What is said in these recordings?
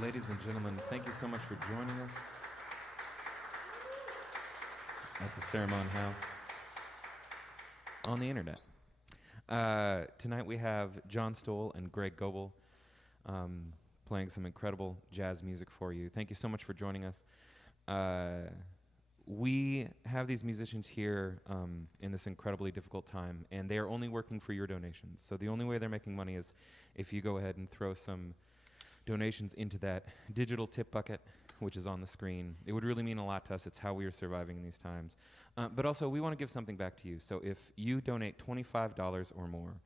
Ladies and gentlemen, thank you so much for joining us at the Cerimon House on the internet. Tonight we have John Stowell and Greg Goebel playing some incredible jazz music for you. Thank you so much for joining us. We have these musicians here in this incredibly difficult time, and they are only working for your donations. So the only way they're making money is if you go ahead and throw some donations into that digital tip bucket, which is on the screen. It would really mean a lot to us. It's how we are surviving in these times. But also, we want to give something back to you. So if you donate $25 or more,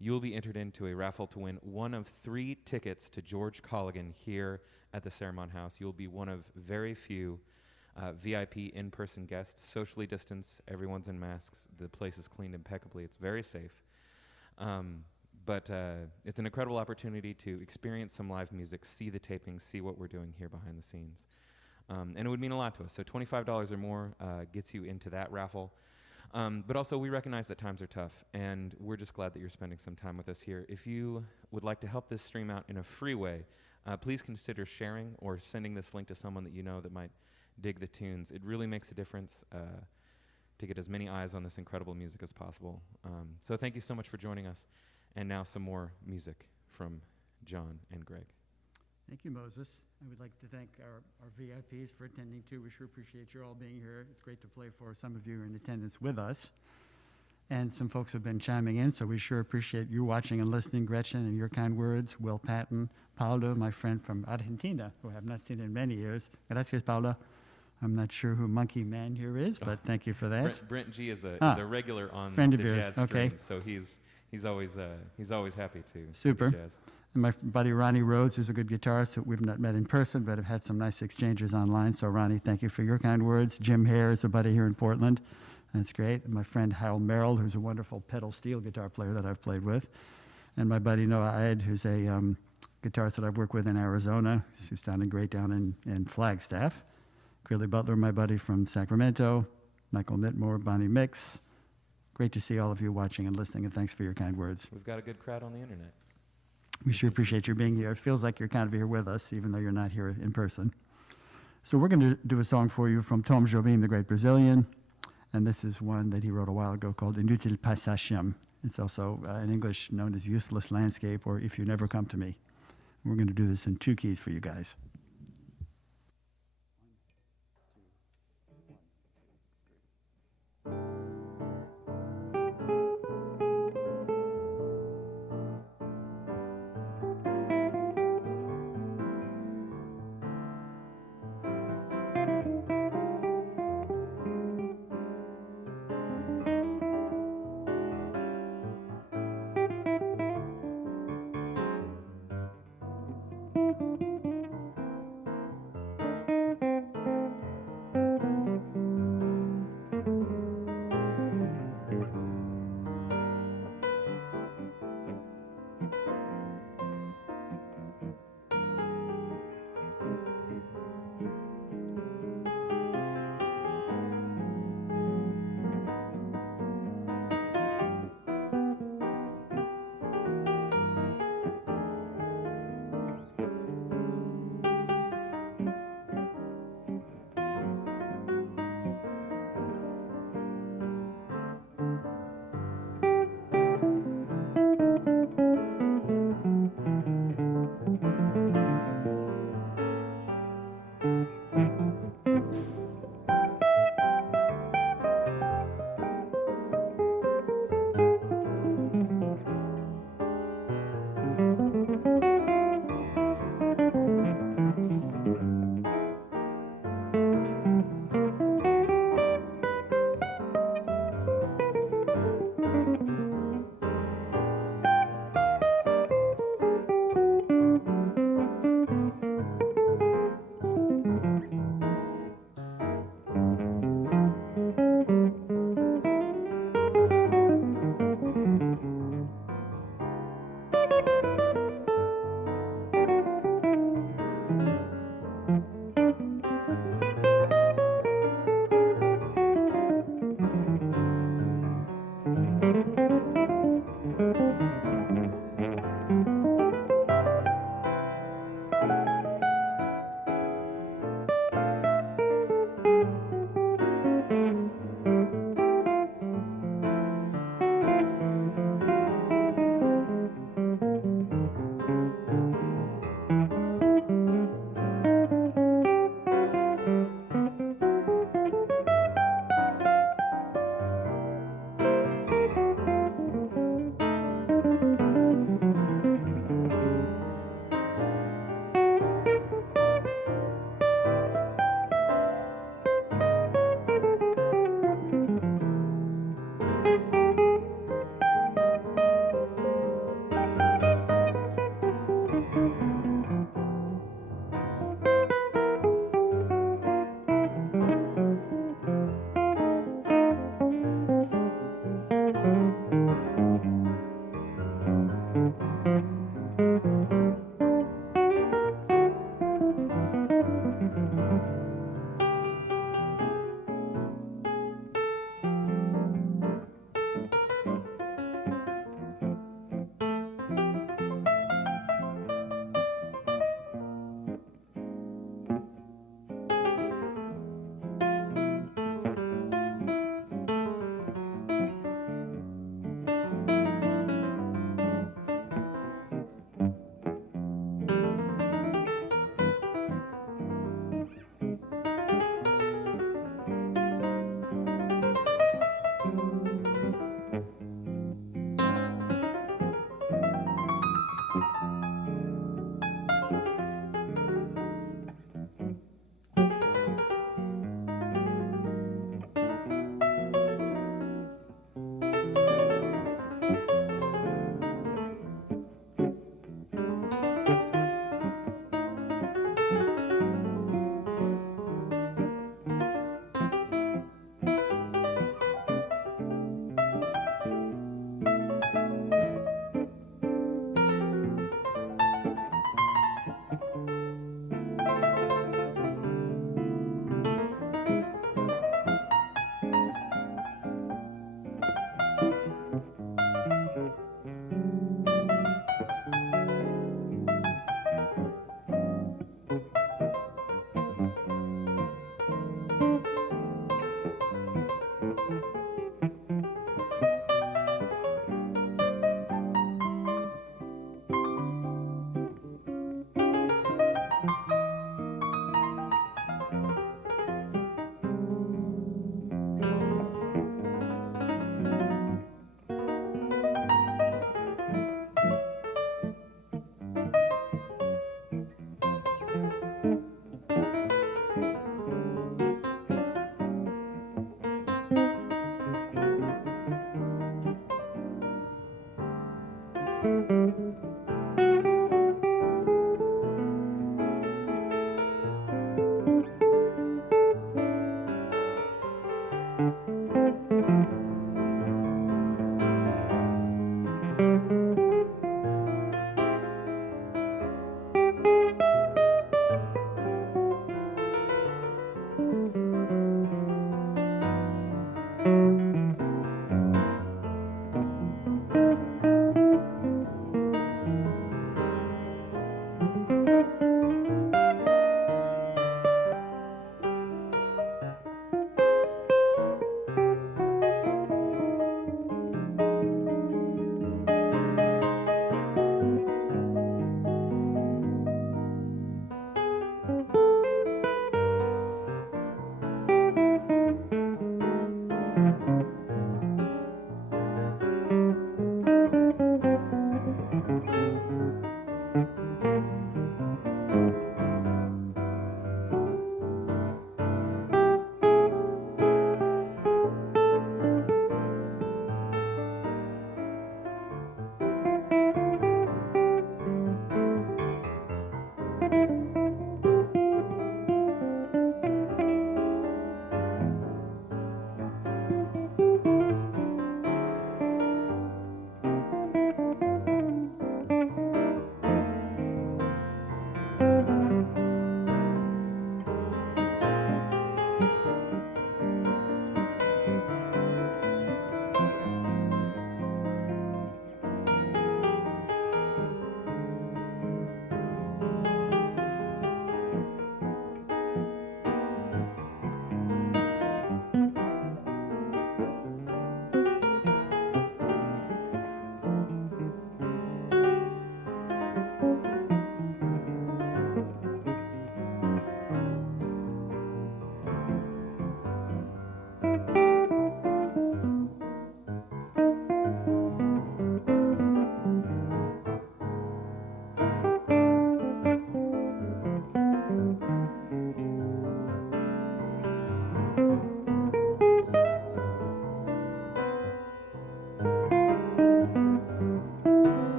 you will be entered into a raffle to win one of 3 tickets to George Colligan here at the Cerimon House. You'll be one of very few VIP in-person guests, socially distanced. Everyone's in masks. The place is cleaned impeccably. It's very safe. But it's an incredible opportunity to experience some live music, see the tapings, see what we're doing here behind the scenes. And it would mean a lot to us. So $25 or more gets you into that raffle. But also, we recognize that times are tough, and we're just glad that you're spending some time with us here. If you would like to help this stream out in a free way, please consider sharing or sending this link to someone that you know that might dig the tunes. It really makes a difference to get as many eyes on this incredible music as possible. So thank you so much for joining us. And now some more music from John and Greg. Thank you, Moses. I would like to thank our VIPs for attending, too. We sure appreciate you all being here. It's great to play for some of you in attendance with us. And some folks have been chiming in, so we sure appreciate you watching and listening, Gretchen, and your kind words. Will Patton, Paulo, my friend from Argentina, who I have not seen in many years. Gracias, Paulo. I'm not sure who Monkey Man here is, but thank you for that. Brent G is a regular on the jazz stream, so he's always happy to Super. do jazz. And my buddy Ronnie Rhodes, who's a good guitarist that we've not met in person, but have had some nice exchanges online. So Ronnie, thank you for your kind words. Jim Hare is a buddy here in Portland. That's great. And my friend Hal Merrill, who's a wonderful pedal steel guitar player that I've played with. And my buddy Noah Ed, who's a guitarist that I've worked with in Arizona, who's sounding great down in Flagstaff. Curly Butler, my buddy from Sacramento. Michael Mittmore, Bonnie Mix. Great to see all of you watching and listening, and thanks for your kind words. We've got a good crowd on the internet. We sure appreciate you being here. It feels like you're kind of here with us, even though you're not here in person. So we're going to do a song for you from Tom Jobim, the great Brazilian. And this is one that he wrote a while ago called Inútil Paisagem. It's also in English known as Useless Landscape or If You Never Come to Me. We're going to do this in 2 keys for you guys.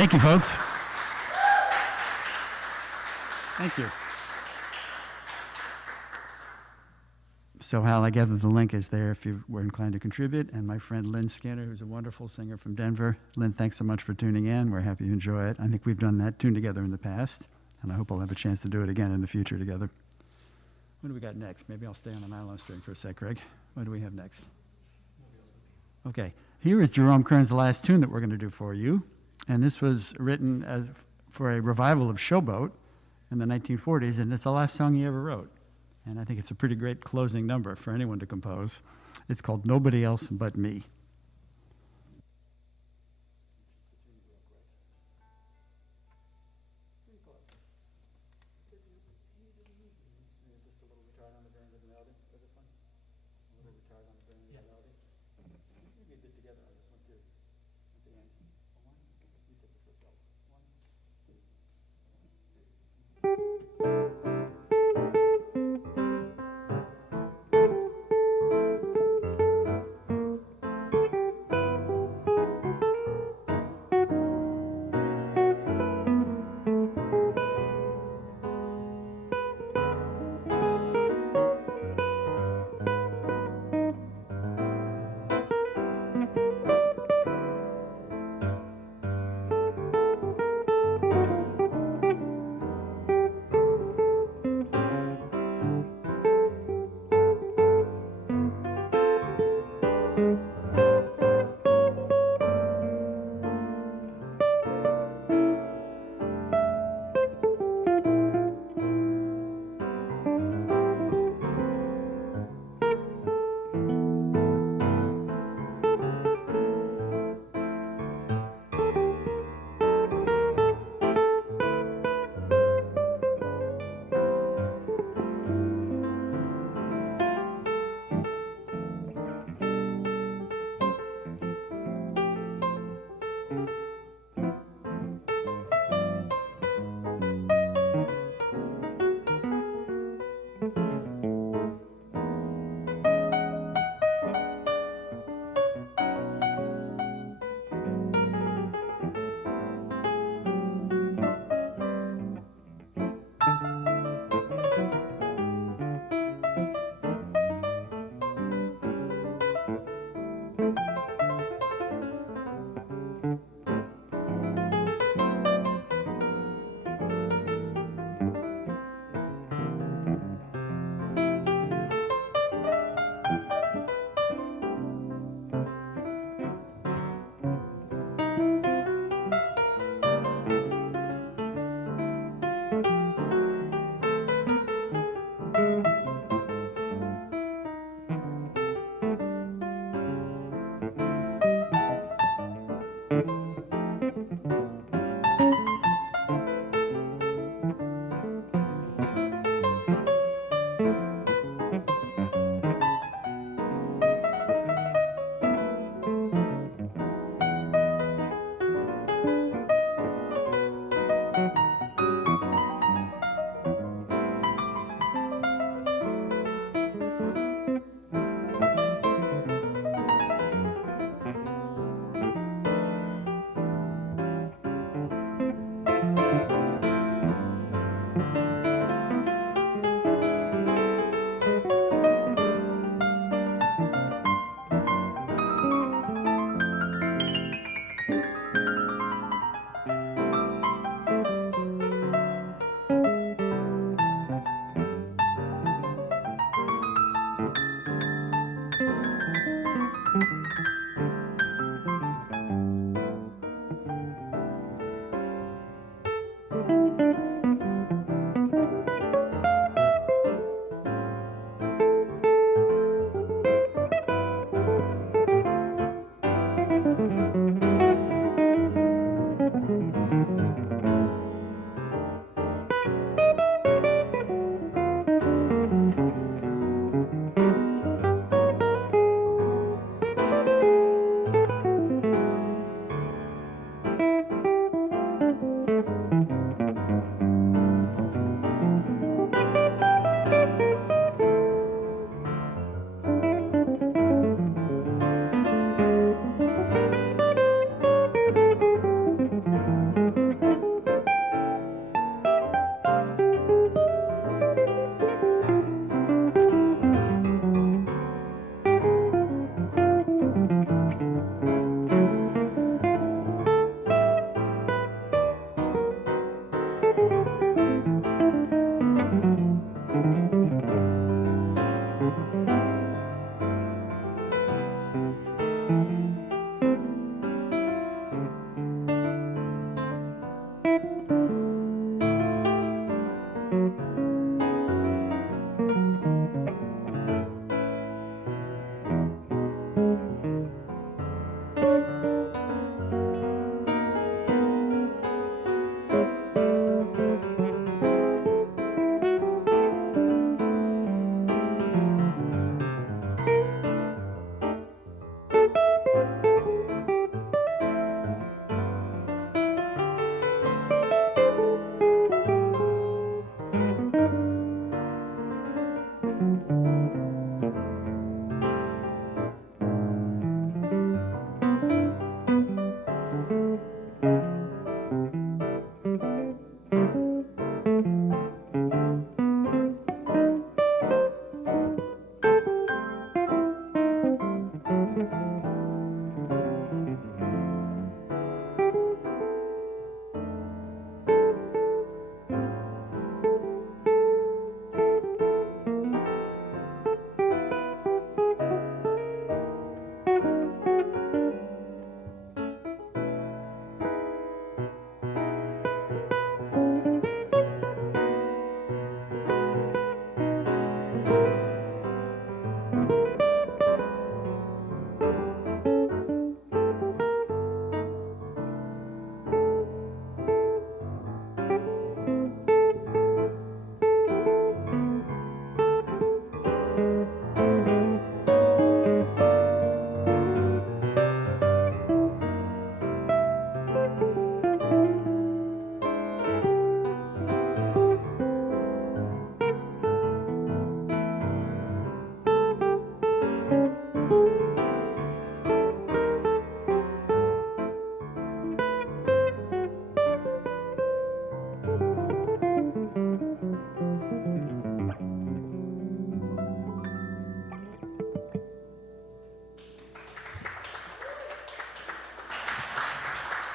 Thank you, folks. Thank you. So Hal, I gather the link is there if you were inclined to contribute. And my friend Lynn Skinner, who's a wonderful singer from Denver. Lynn, thanks so much for tuning in. We're happy you enjoy it. I think we've done that tune together in the past, and I hope we'll have a chance to do it again in the future together. What do we got next? Maybe I'll stay on the nylon string for a sec, Greg. What do we have next? Okay, here is Jerome Kern's last tune that we're going to do for you. And this was written for a revival of Showboat in the 1940s, and it's the last song he ever wrote. And I think it's a pretty great closing number for anyone to compose. It's called Nobody Else But Me.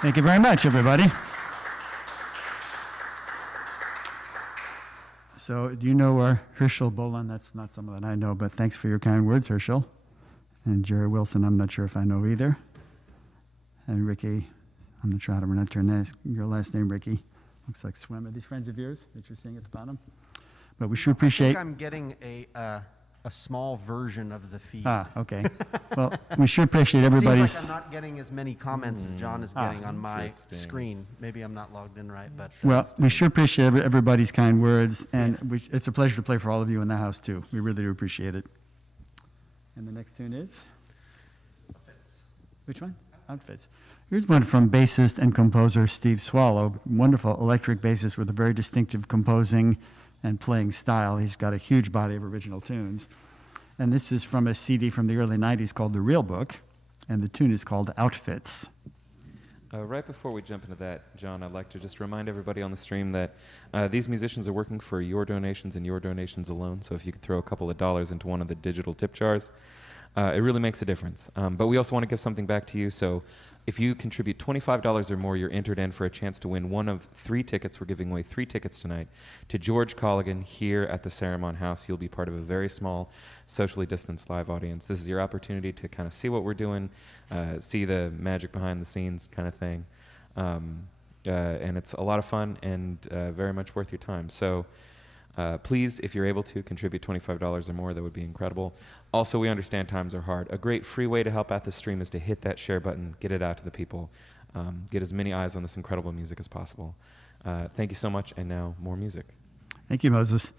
Thank you very much, everybody. So, do you know Herschel Bolan? That's not someone that I know, but thanks for your kind words, Herschel. And Jerry Wilson, I'm not sure if I know either. And Ricky, I'm not sure how to pronounce your last name, Ricky. Looks like Swim. Are these friends of yours that you're seeing at the bottom? But we sure appreciate. I think I'm getting a small version of the feed. Ah, okay. Well, we sure appreciate everybody's. Seems like I'm not getting as many comments as John is getting on my screen. Maybe I'm not logged in right, but. Well, we sure appreciate everybody's kind words, and it's a pleasure to play for all of you in the house, too. We really do appreciate it. And the next tune is? Outfits. Which one? Outfits. Here's one from bassist and composer Steve Swallow, wonderful electric bassist with a very distinctive composing and playing style. He's got a huge body of original tunes. And this is from a CD from the early 90s called The Real Book, and the tune is called Outfits. Right before we jump into that, John, I'd like to just remind everybody on the stream that these musicians are working for your donations and your donations alone. So if you could throw a couple of dollars into one of the digital tip jars, it really makes a difference. But we also want to give something back to you. So if you contribute $25 or more, you're entered in for a chance to win one of 3 tickets. We're giving away 3 tickets tonight to George Colligan here at the Cerimon House. You'll be part of a very small, socially distanced live audience. This is your opportunity to kind of see what we're doing, see the magic behind the scenes kind of thing. And it's a lot of fun and very much worth your time. So please, if you're able to, contribute $25 or more. That would be incredible. Also, we understand times are hard. A great free way to help out the stream is to hit that share button, get it out to the people, get as many eyes on this incredible music as possible. Thank you so much, and now more music. Thank you, Moses.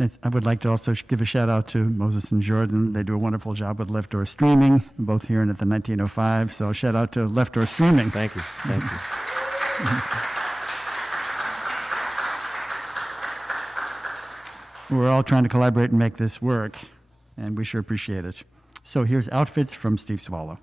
I would like to also give a shout out to Moses and Jordan. They do a wonderful job with Left Door Streaming, both here and at the 1905. So shout out to Left Door Streaming. Thank you. Thank you. We're all trying to collaborate and make this work, and we sure appreciate it. So here's Outfits from Steve Swallow.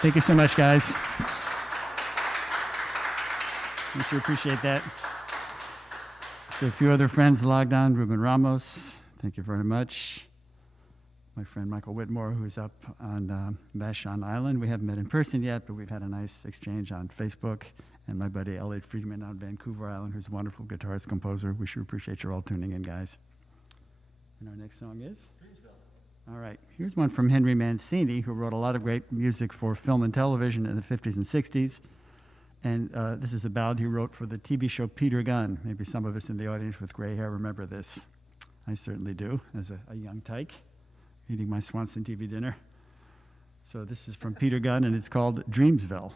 Thank you so much, guys. We sure appreciate that. So a few other friends logged on. Ruben Ramos, thank you very much. My friend Michael Whitmore, who's up on Vashon Island. We haven't met in person yet, but we've had a nice exchange on Facebook. And my buddy Elliot Friedman on Vancouver Island, who's a wonderful guitarist, composer. We sure appreciate you all tuning in, guys. And our next song is? All right, here's one from Henry Mancini, who wrote a lot of great music for film and television in the 50s and 60s. And this is a ballad he wrote for the TV show Peter Gunn. Maybe some of us in the audience with gray hair remember this. I certainly do, as a young tyke, eating my Swanson TV dinner. So this is from Peter Gunn, and it's called Dreamsville.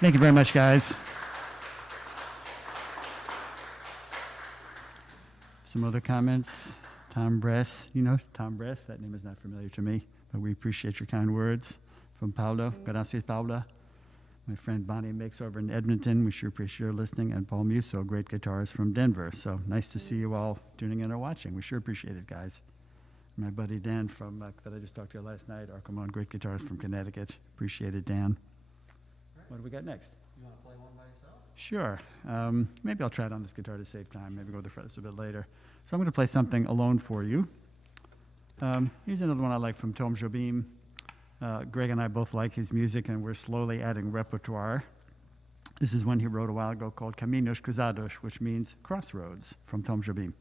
Thank you very much, guys. Some other comments? Tom Bress, you know Tom Bress? That name is not familiar to me, but we appreciate your kind words. From Paulo, gracias, Paula. My friend Bonnie Mix over in Edmonton, we sure appreciate your listening. And Paul Musso, great guitarist from Denver. So nice to see you all tuning in or watching. We sure appreciate it, guys. My buddy Dan from that I just talked to last night, Arcamon, great guitarist from Connecticut. Appreciate it, Dan. What do we got next? You want to play one by yourself? Sure. Maybe I'll try it on this guitar to save time. Maybe go to the frets a bit later. So I'm going to play something alone for you. Here's another one I like from Tom Jobim. Greg and I both like his music, and we're slowly adding repertoire. This is one he wrote a while ago called Caminos Cruzados, which means crossroads, from Tom Jobim.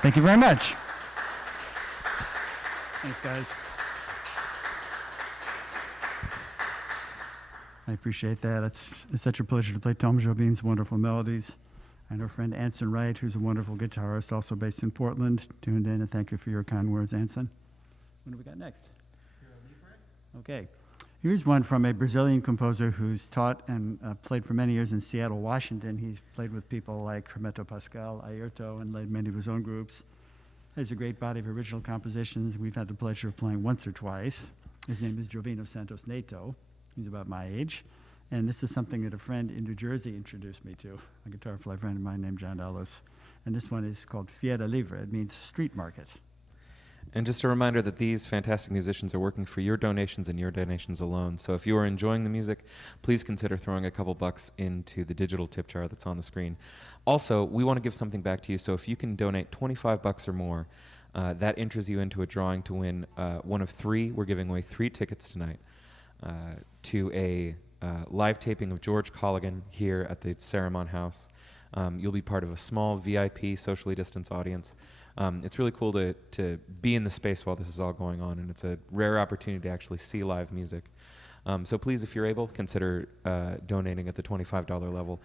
Thank you very much. Thanks, guys. I appreciate that. It's such a pleasure to play Tom Jobim's wonderful melodies. And our friend Anson Wright, who's a wonderful guitarist, also based in Portland, tuned in, and thank you for your kind words, Anson. What do we got next? Okay. Here's one from a Brazilian composer who's taught and played for many years in Seattle, Washington. He's played with people like Hermeto Pascal, Ayrton, and led many of his own groups. Has a great body of original compositions we've had the pleasure of playing once or twice. His name is Jovino Santos Neto. He's about my age. And this is something that a friend in New Jersey introduced me to, a guitar player friend of mine named John Ellis. And this one is called Feira Livre. It means street market. And just a reminder that these fantastic musicians are working for your donations and your donations alone. So if you are enjoying the music, please consider throwing a couple bucks into the digital tip jar that's on the screen. Also, we want to give something back to you, so if you can donate 25 bucks or more, that enters you into a drawing to win one of three. We're giving away 3 tickets tonight to a live taping of George Colligan here at the Cerimon House. You'll be part of a small VIP socially distanced audience. It's really cool to be in the space while this is all going on, and it's a rare opportunity to actually see live music. So please, if you're able, consider donating at the $25 level.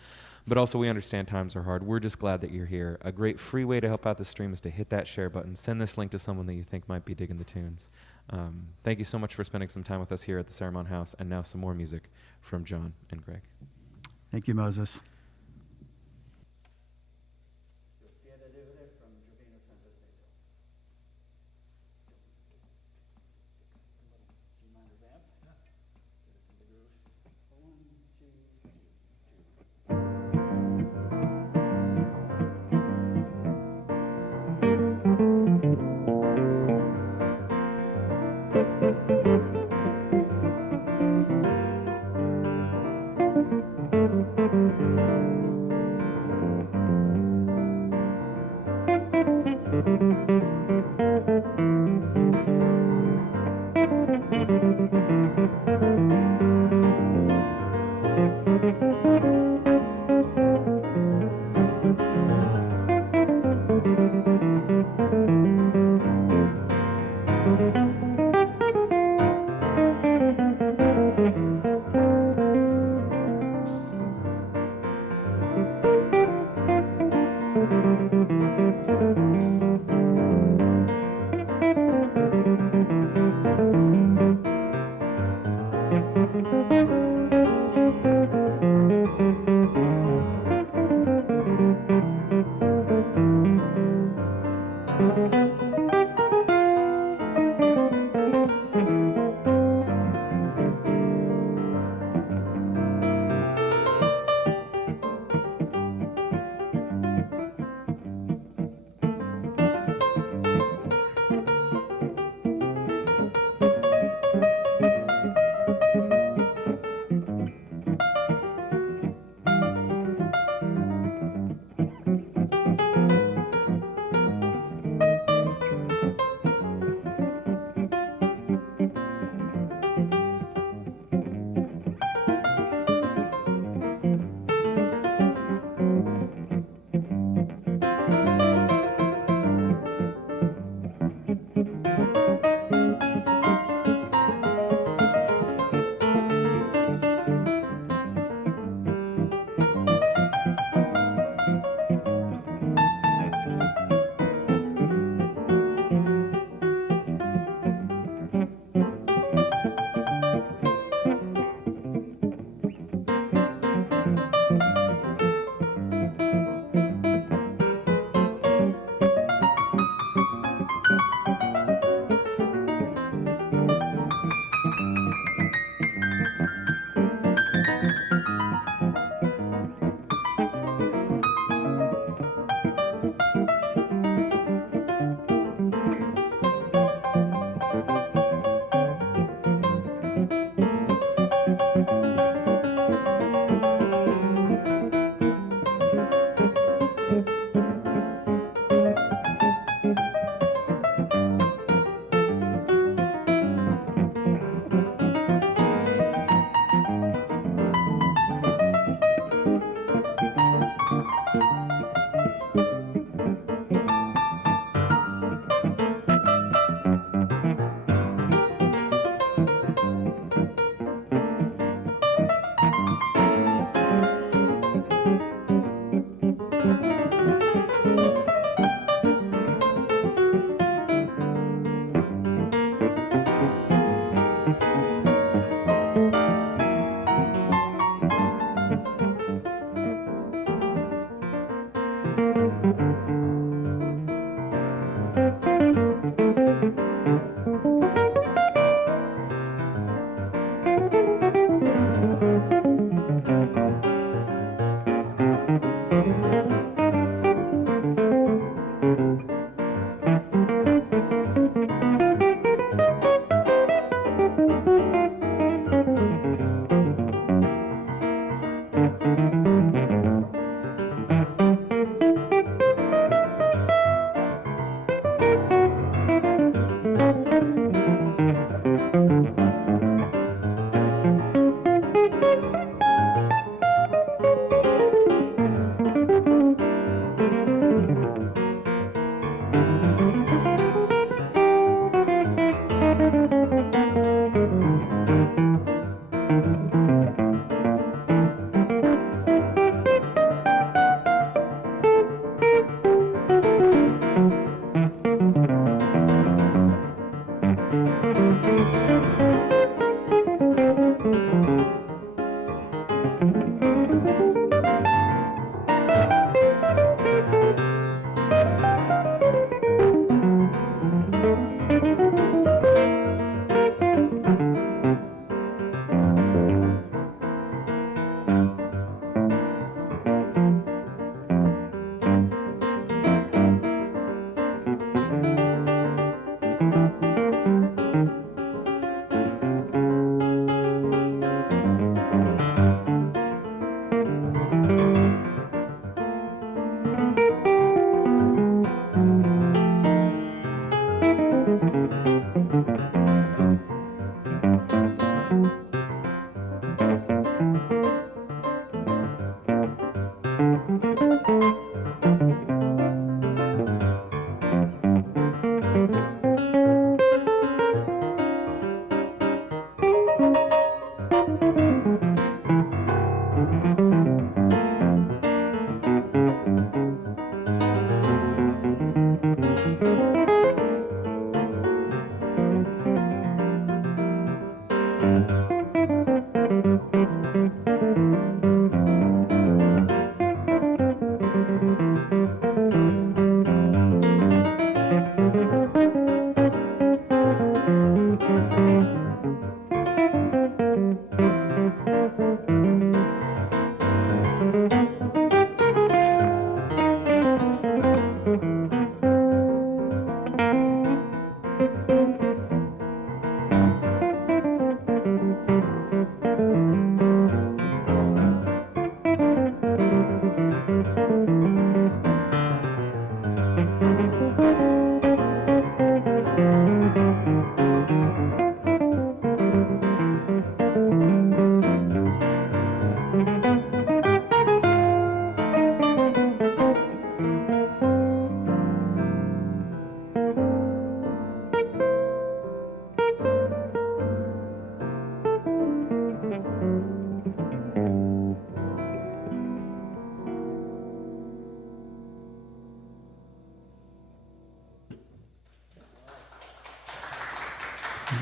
But also, we understand times are hard. We're just glad that you're here. A great free way to help out the stream is to hit that share button. Send this link to someone that you think might be digging the tunes. Thank you so much for spending some time with us here at the Cerimon House. And now some more music from John and Greg. Thank you, Moses. Thank you.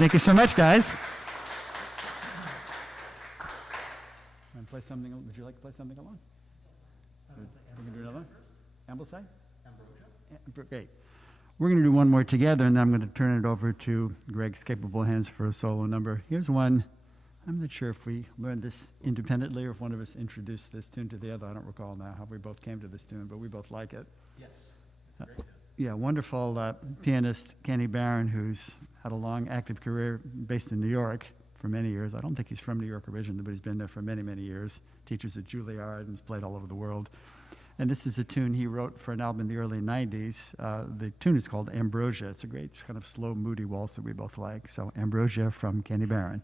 Thank you so much, guys. Want to play something? Would you like to play something along? We're going to do another one? Ambleside? Ambrosia. Great. We're going to do one more together, and then I'm going to turn it over to Greg's capable hands for a solo number. Here's one. I'm not sure if we learned this independently or if one of us introduced this tune to the other. I don't recall now how we both came to this tune, but we both like it. Yes, it's very good. Yeah, wonderful pianist Kenny Barron, who's had a long active career based in New York for many years. I don't think he's from New York originally, but he's been there for many, many years. Teaches at Juilliard and has played all over the world. And this is a tune he wrote for an album in the early 90s. The tune is called Ambrosia. It's a great kind of slow, moody waltz that we both like. So Ambrosia from Kenny Barron.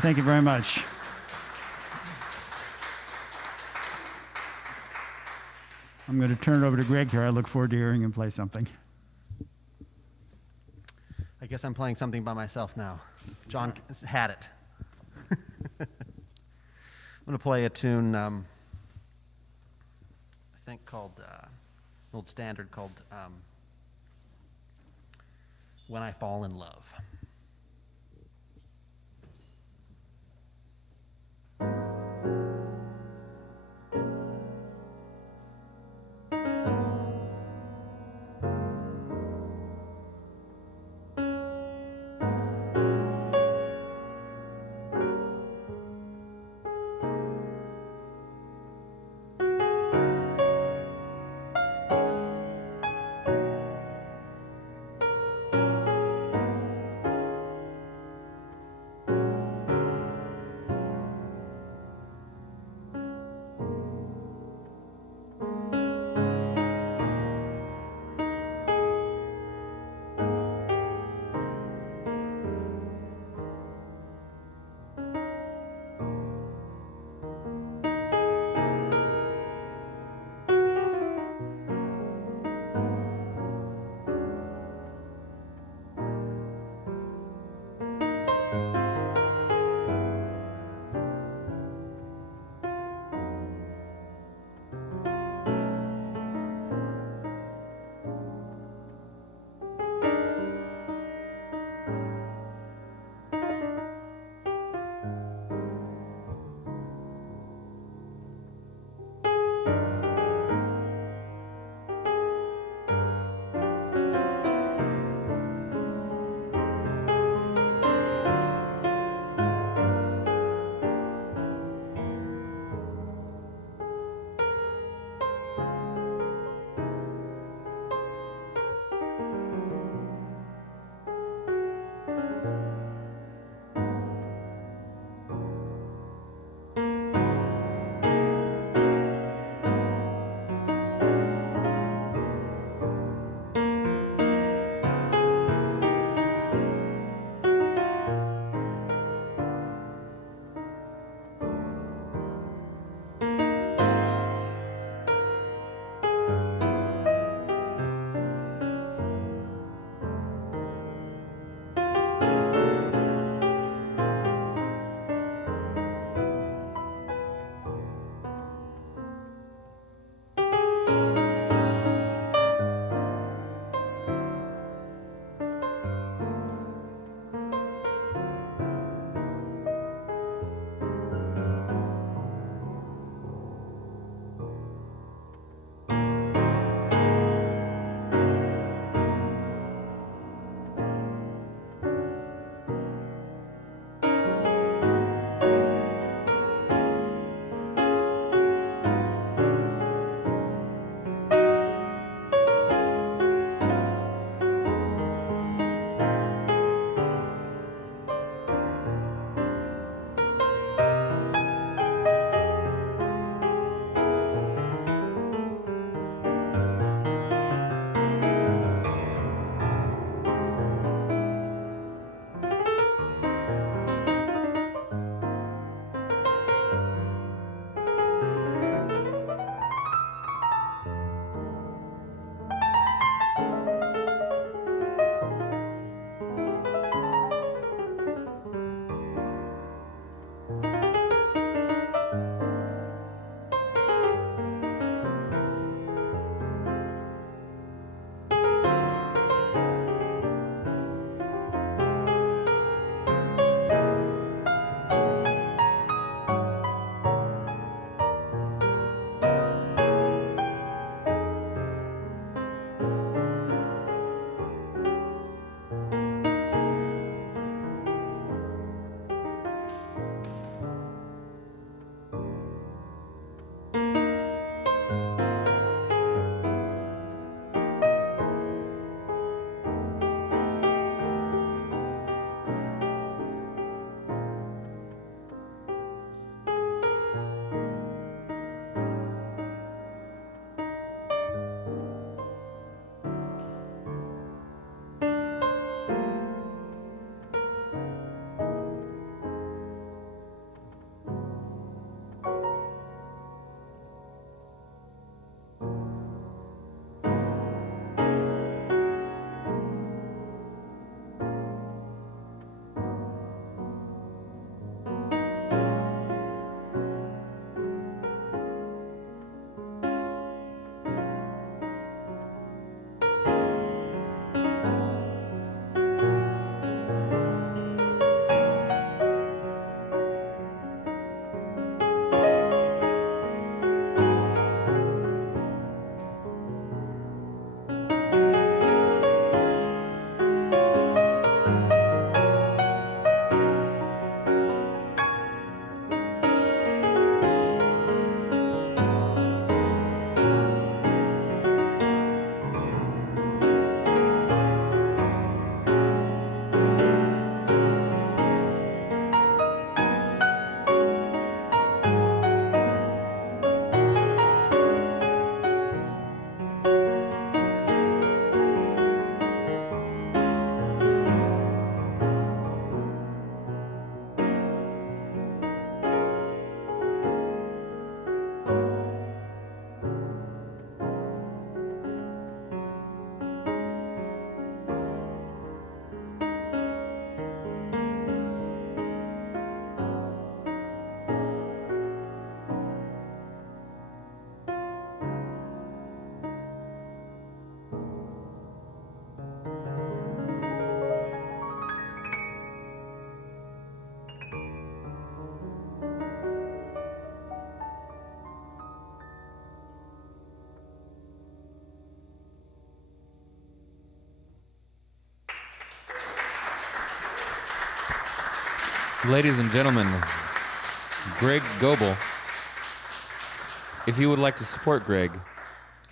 Thank you very much. I'm going to turn it over to Greg here. I look forward to hearing him play something. I guess I'm playing something by myself now. John had it. I'm going to play a tune, I think called, an old standard called When I Fall in Love. Ladies and gentlemen, Greg Goebel. If you would like to support Greg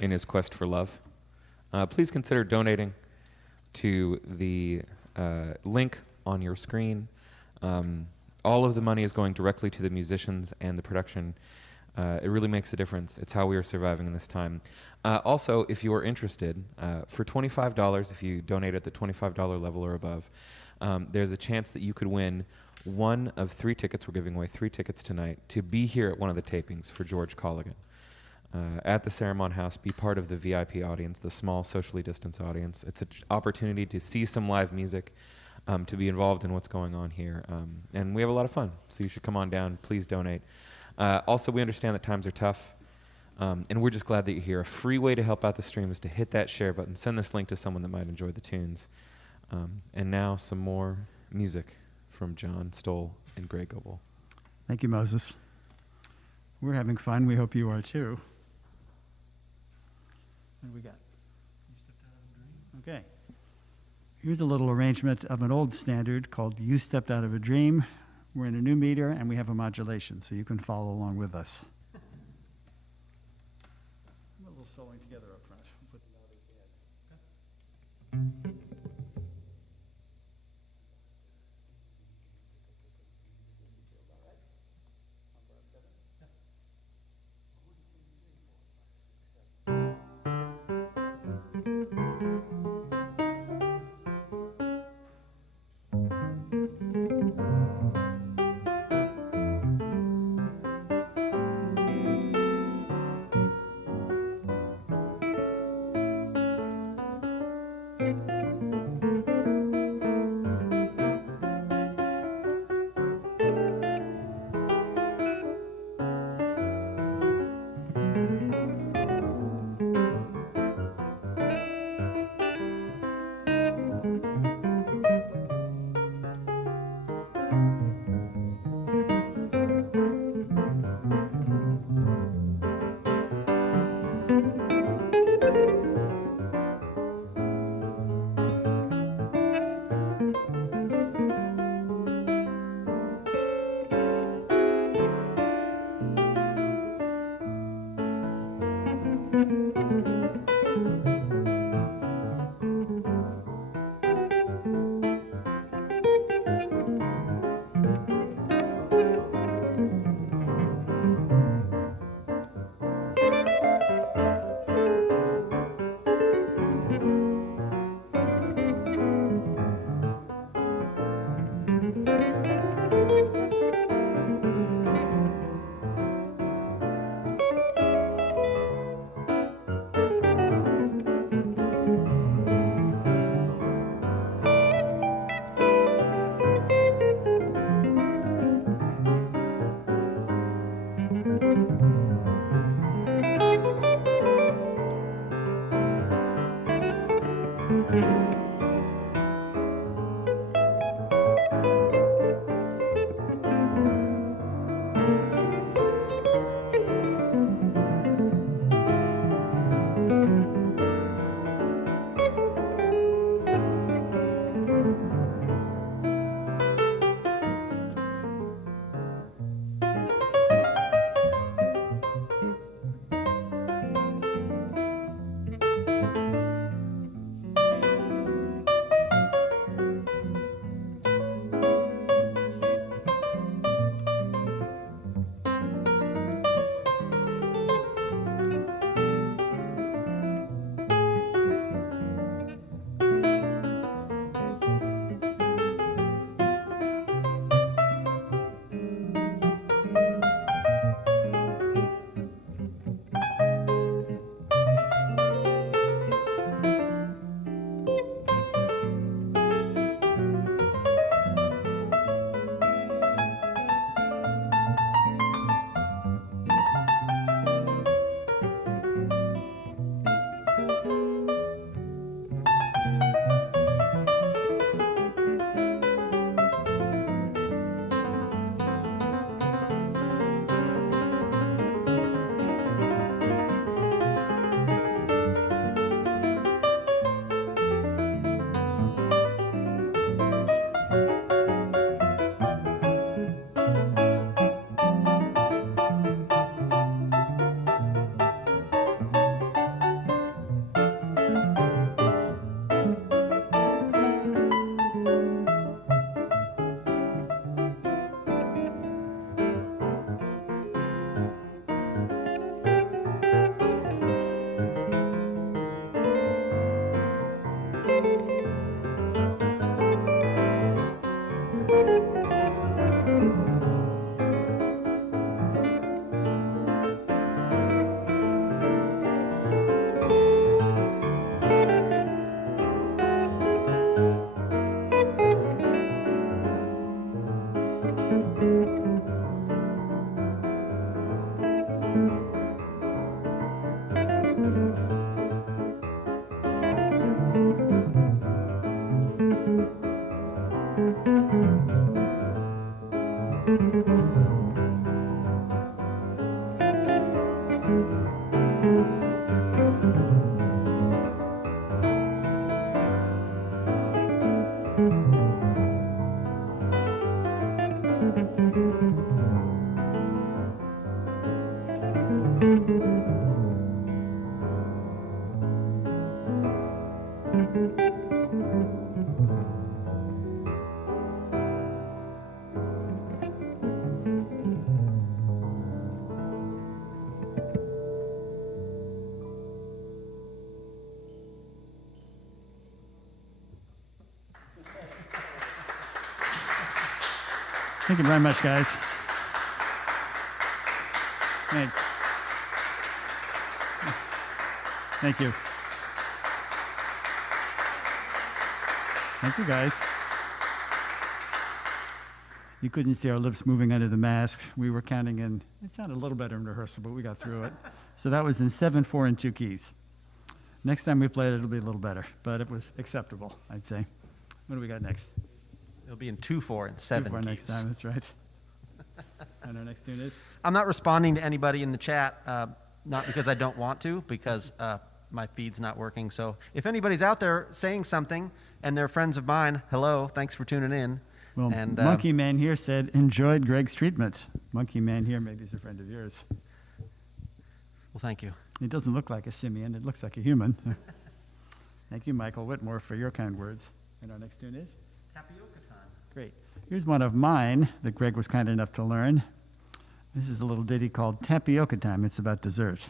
in his quest for love, please consider donating to the link on your screen. All of the money is going directly to the musicians and the production. It really makes a difference. It's how we are surviving in this time. Also, if you are interested, for $25, if you donate at the $25 level or above, there's a chance that you could win one of 3 tickets. We're giving away 3 tickets tonight to be here at one of the tapings for George Colligan. At the Cerimon House, be part of the VIP audience, the small socially distanced audience. It's an opportunity to see some live music, to be involved in what's going on here. And we have a lot of fun, so you should come on down. Please donate. Also, we understand that times are tough, and we're just glad that you're here. A free way to help out the stream is to hit that share button. Send this link to someone that might enjoy the tunes. And now some more music from John Stowell and Greg Goebel. Thank you, Moses. We're having fun. We hope you are too. What do we got? Okay. Here's a little arrangement of an old standard called You Stepped Out of a Dream. We're in a new meter, and we have a modulation, so you can follow along with us. A little soloing together up front. We'll put the note at the end. Okay. Thank you very much, guys. Thanks. Thank you. Thank you, guys. You couldn't see our lips moving under the mask. We were counting in, it sounded a little better in rehearsal, but we got through it. So that was in 7, 4, and 2 keys. Next time we play it, it'll be a little better, but it was acceptable, I'd say. What do we got next? It'll be in 2, 4, and 7 2, 4 keys. next time, that's right. And our next tune is? I'm not responding to anybody in the chat, not because I don't want to, because my feed's not working. So if anybody's out there saying something and they're friends of mine, hello, thanks for tuning in. Well, And, Monkey Man here said, enjoyed Greg's treatment. Monkey Man here, maybe he's a friend of yours. Well, thank you. He doesn't look like a simian, it looks like a human. Thank you, Michael Whitmore, for your kind words. And our next tune is? Tapioca time. Great. Here's one of mine that Greg was kind enough to learn. This is a little ditty called Tapioca Time. It's about dessert.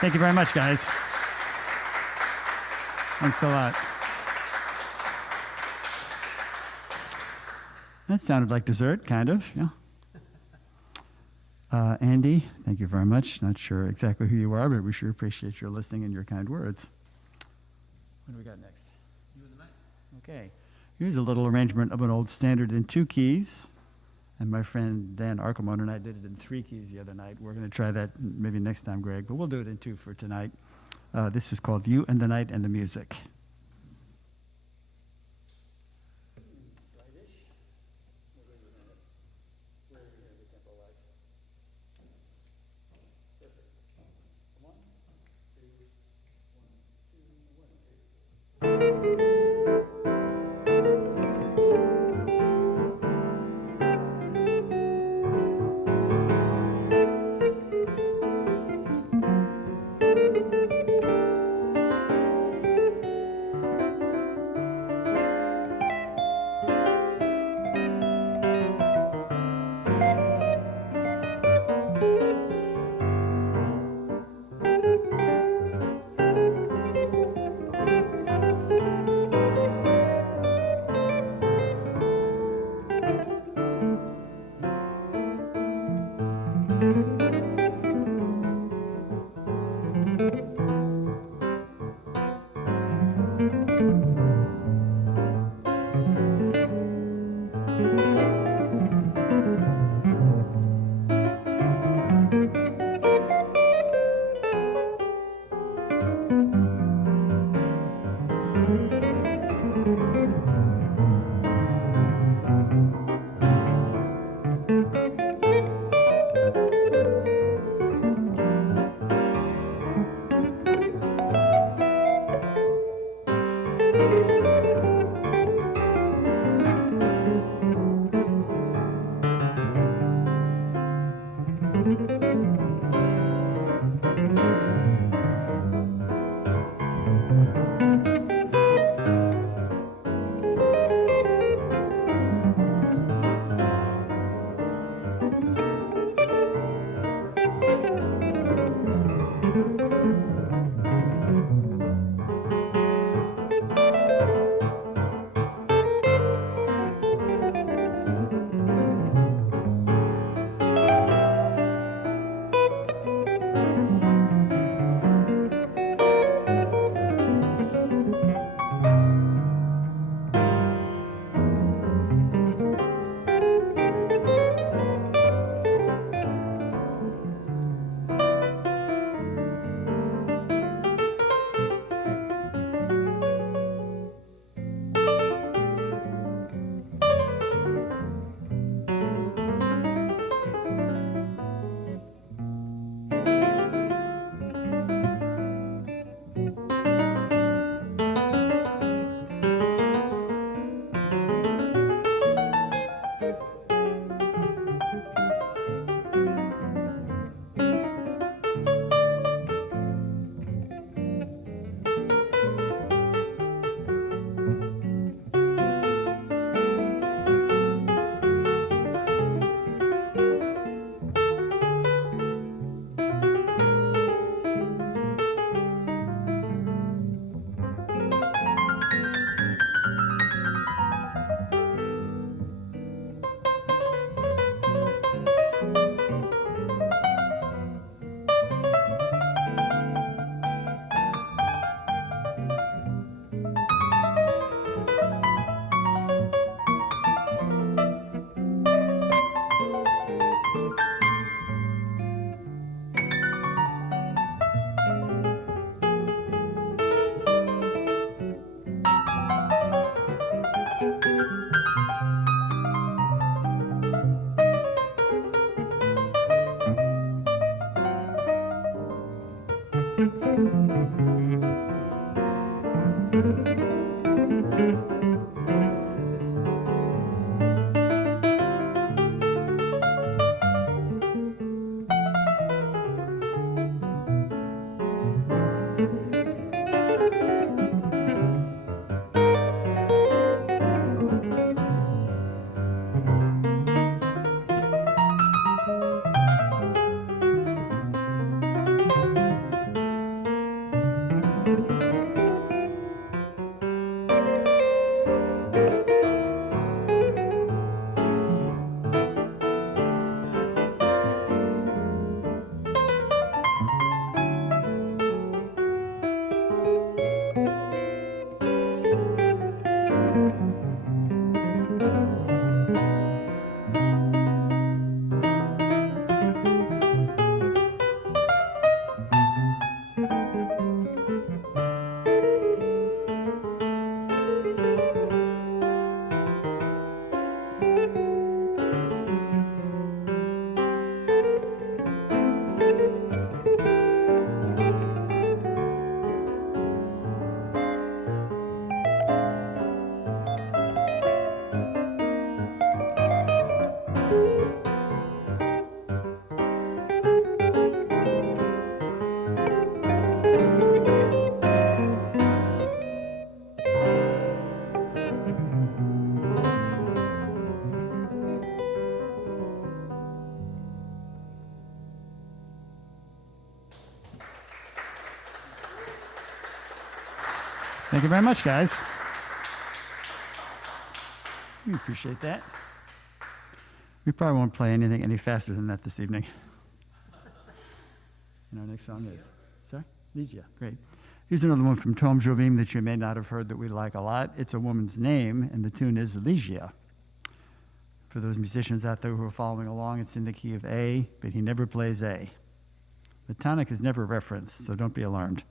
Thank you very much, guys. Thanks a lot. That sounded like dessert, kind of. Yeah. Andy, thank you very much. Not sure exactly who you are, but we sure appreciate your listening and your kind words. What do we got next? You and the mic. Okay. Here's a little arrangement of an old standard in 2 keys. And my friend Dan Arkelman and I did it in 3 keys the other night. We're going to try that maybe next time, Greg, but we'll do it in 2 for tonight. This is called You and the Night and the Music. Thank you very much, guys. We appreciate that. We probably won't play anything any faster than that this evening. And our next song is, sorry? Ligia, great. Here's another one from Tom Jobim that you may not have heard that we like a lot. It's a woman's name, and the tune is Ligia. For those musicians out there who are following along, it's in the key of A, but he never plays A. The tonic is never referenced, so don't be alarmed.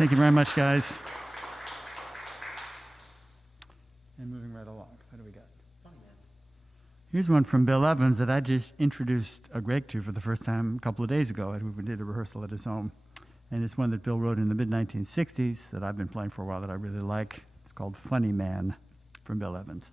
Thank you very much, guys. And moving right along, what do we got? Here's one from Bill Evans that I just introduced Greg to for the first time a couple of days ago. We did a rehearsal at his home. And it's one that Bill wrote in the mid-1960s that I've been playing for a while that I really like. It's called Funny Man from Bill Evans.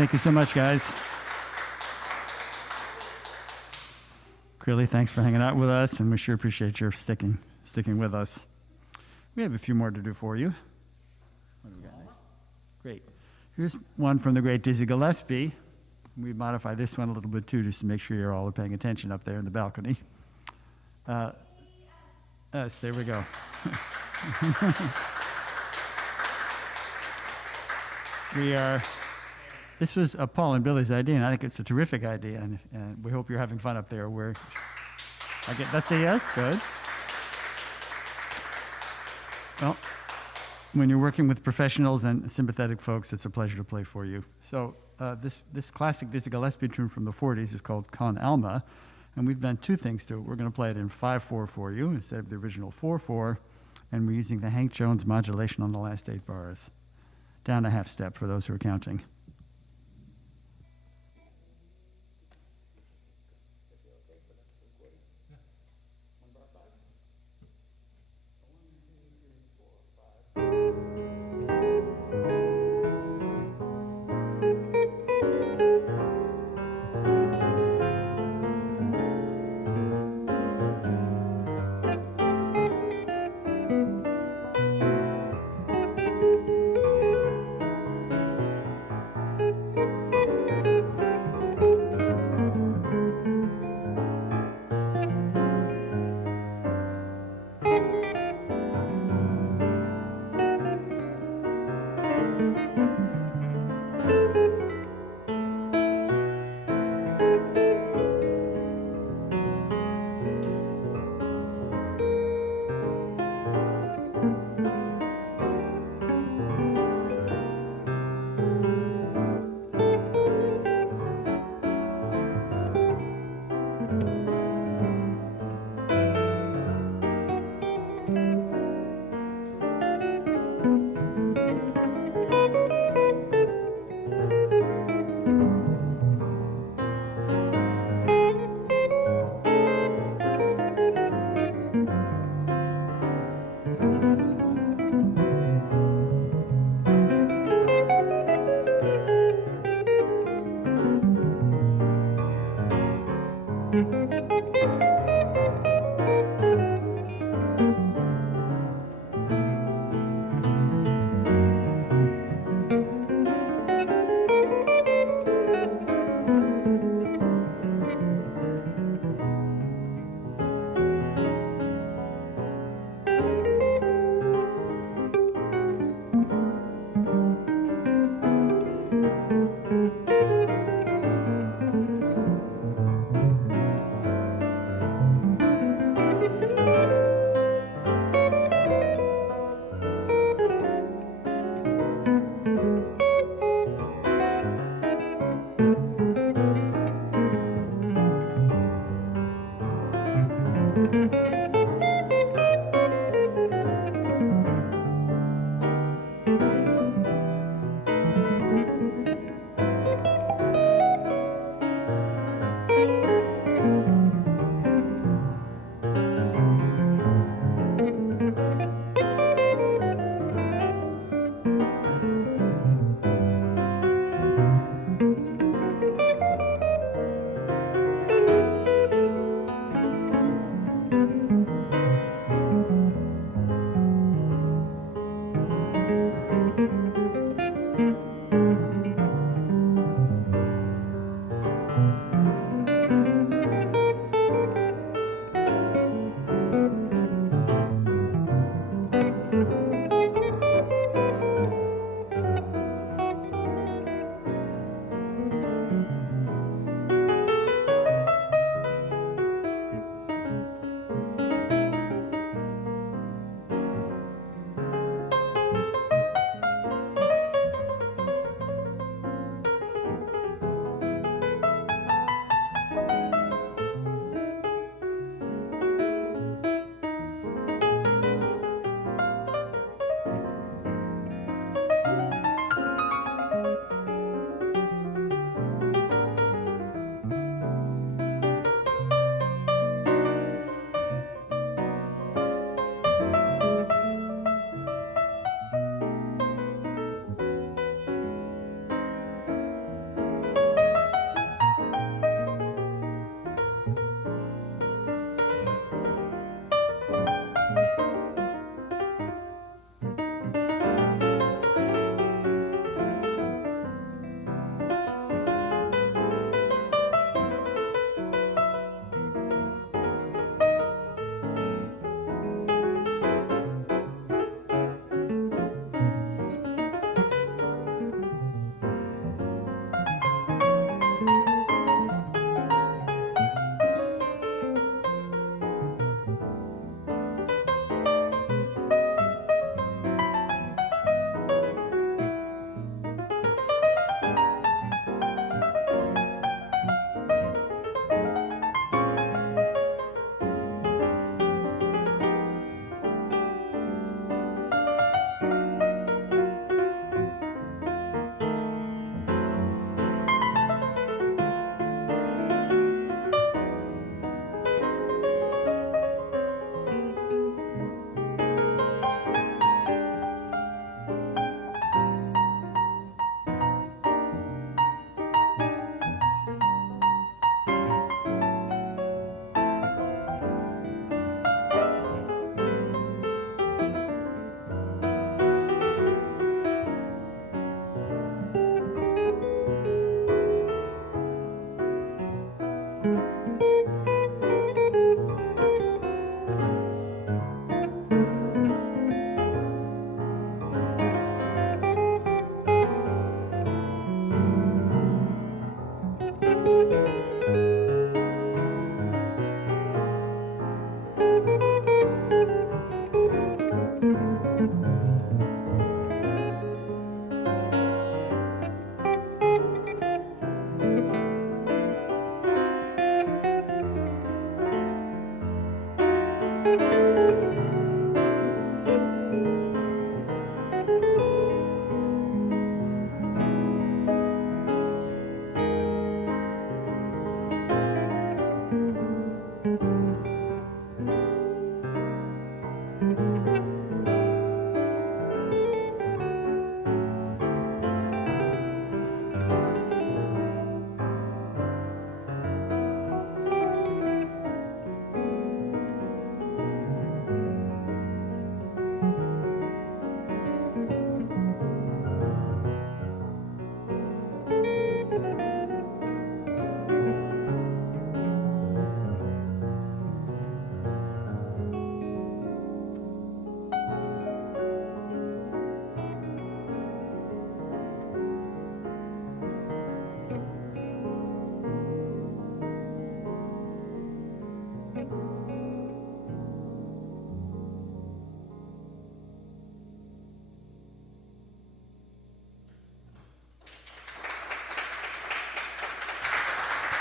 Thank you so much, guys. Clearly, thanks for hanging out with us, and we sure appreciate your sticking with us. We have a few more to do for you. What do we got next? Great. Here's one from the great Dizzy Gillespie. We modify this one a little bit too, just to make sure you're all paying attention up there in the balcony. Yes, there we go. This was Paul and Billy's idea, and I think it's a terrific idea, and we hope you're having fun up there. That's a yes, good. Well, when you're working with professionals and sympathetic folks, it's a pleasure to play for you. So this classic Dizzy Gillespie tune from the 40s is called Con Alma, and we've done two things to it. We're going to play it in 5/4 for you instead of the original 4/4, and we're using the Hank Jones modulation on the last 8 bars. Down a half step for those who are counting.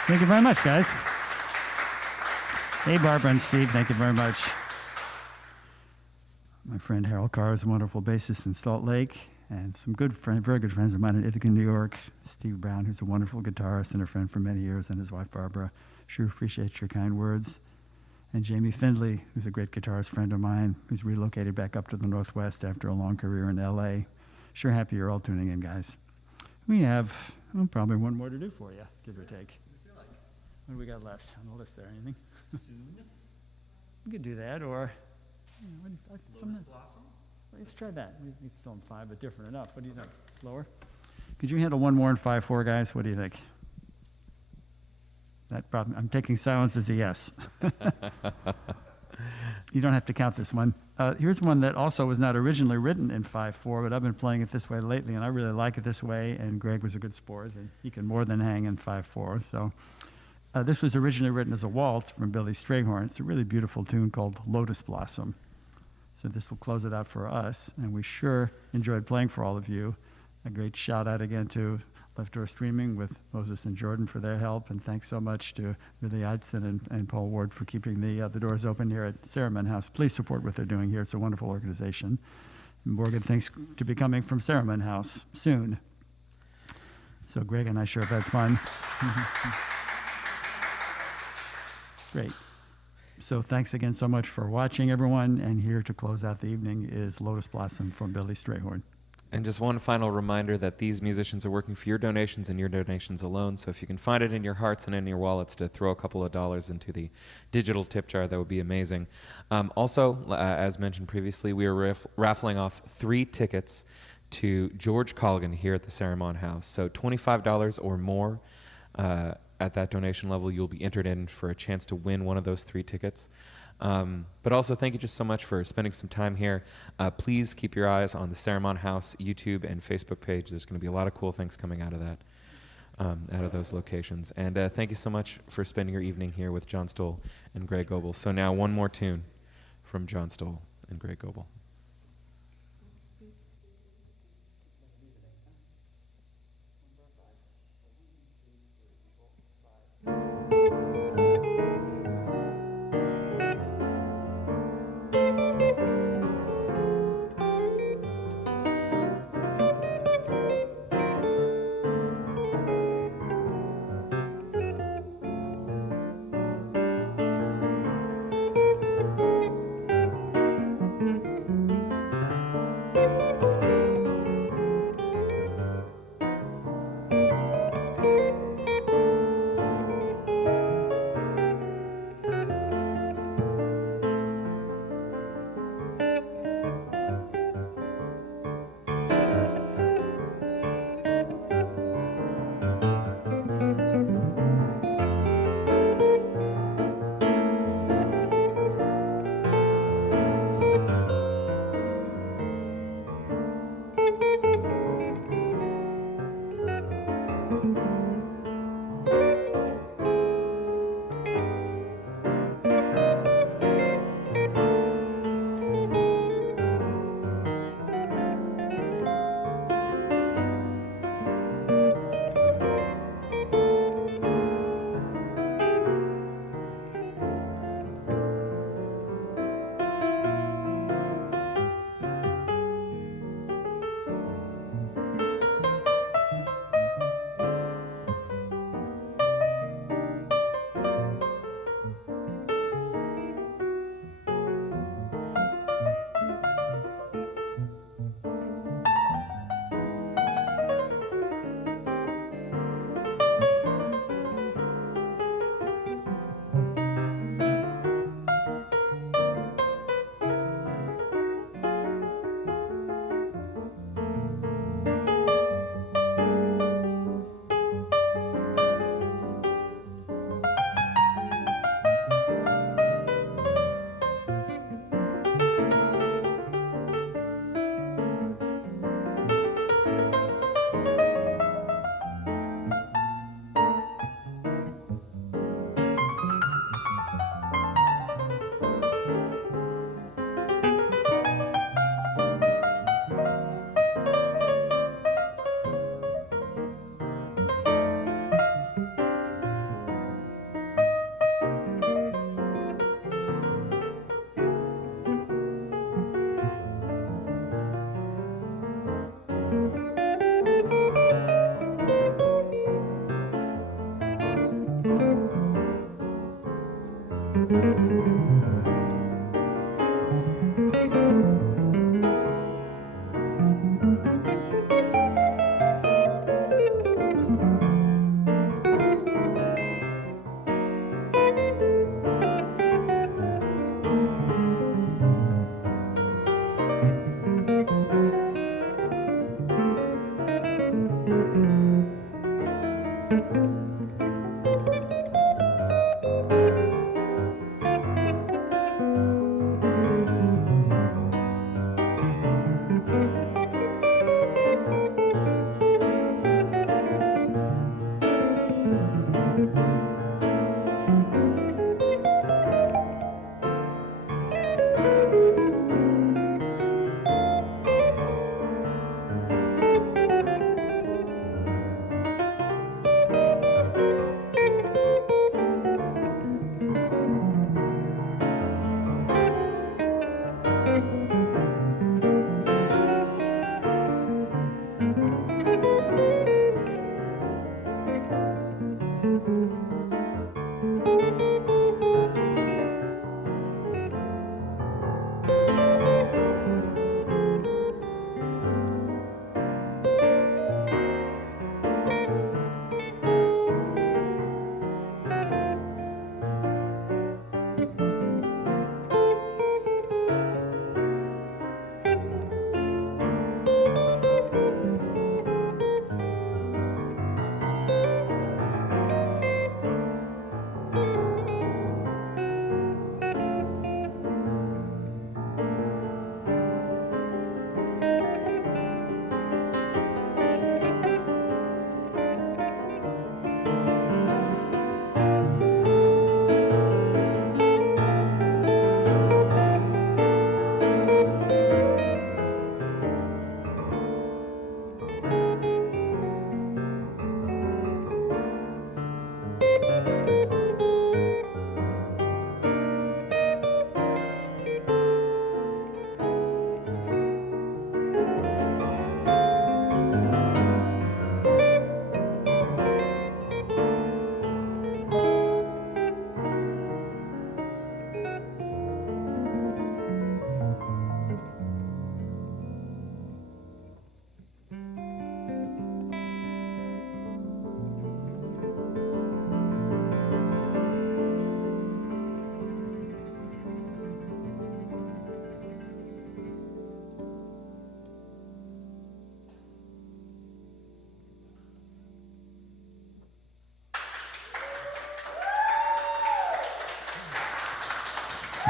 Thank you very much, guys. Hey, Barbara and Steve, thank you very much. My friend Harold Carr is a wonderful bassist in Salt Lake, and some very good friends of mine in Ithaca, New York. Steve Brown, who's a wonderful guitarist and a friend for many years, and his wife, Barbara. Sure appreciate your kind words. And Jamie Findley, who's a great guitarist friend of mine, who's relocated back up to the Northwest after a long career in LA. Sure happy you're all tuning in, guys. We have probably one more to do for you, give or take. What do we got left on the list there? Anything? Soon. We could do that, or Lotus Blossom. let's try that. It's still in 5, but different enough. What do you think? Slower? Could you handle one more in 5/4, guys? What do you think? That problem. I'm taking silence as a yes. You don't have to count this one. Here's one that also was not originally written in 5/4, but I've been playing it this way lately, and I really like it this way. And Greg was a good sport, and he can more than hang in 5/4. So. This was originally written as a waltz from Billy Strayhorn. It's a really beautiful tune called Lotus Blossom. So this will close it out for us, and we sure enjoyed playing for all of you. A great shout out again to Left Door Streaming with Moses and Jordan for their help, and thanks so much to Billy Eidson and Paul Ward for keeping the doors open here at Cerimon House. Please support what they're doing here. It's a wonderful organization. And Morgan, thanks to be coming from Cerimon House soon. So Greg and I sure have had fun. Great. So thanks again so much for watching, everyone. And here to close out the evening is Lotus Blossom from Billy Strayhorn. And just one final reminder that these musicians are working for your donations and your donations alone. So if you can find it in your hearts and in your wallets to throw a couple of dollars into the digital tip jar, that would be amazing. Also, as mentioned previously, we are raffling off 3 tickets to George Colligan here at the Cerimon House. So $25 or more at that donation level, you'll be entered in for a chance to win one of those 3 tickets. But also, thank you just so much for spending some time here. Please keep your eyes on the Cerimon House YouTube and Facebook page. There's going to be a lot of cool things coming out of that, out of those locations. And thank you so much for spending your evening here with John Stowell and Greg Goebel. So now one more tune from John Stowell and Greg Goebel.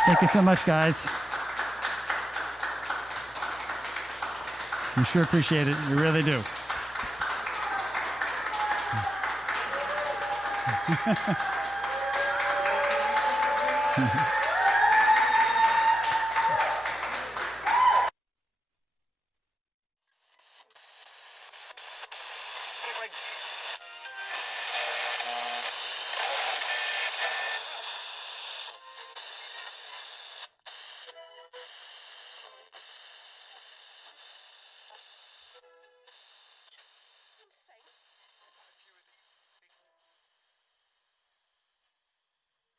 Thank you so much, guys. We sure appreciate it. We really do.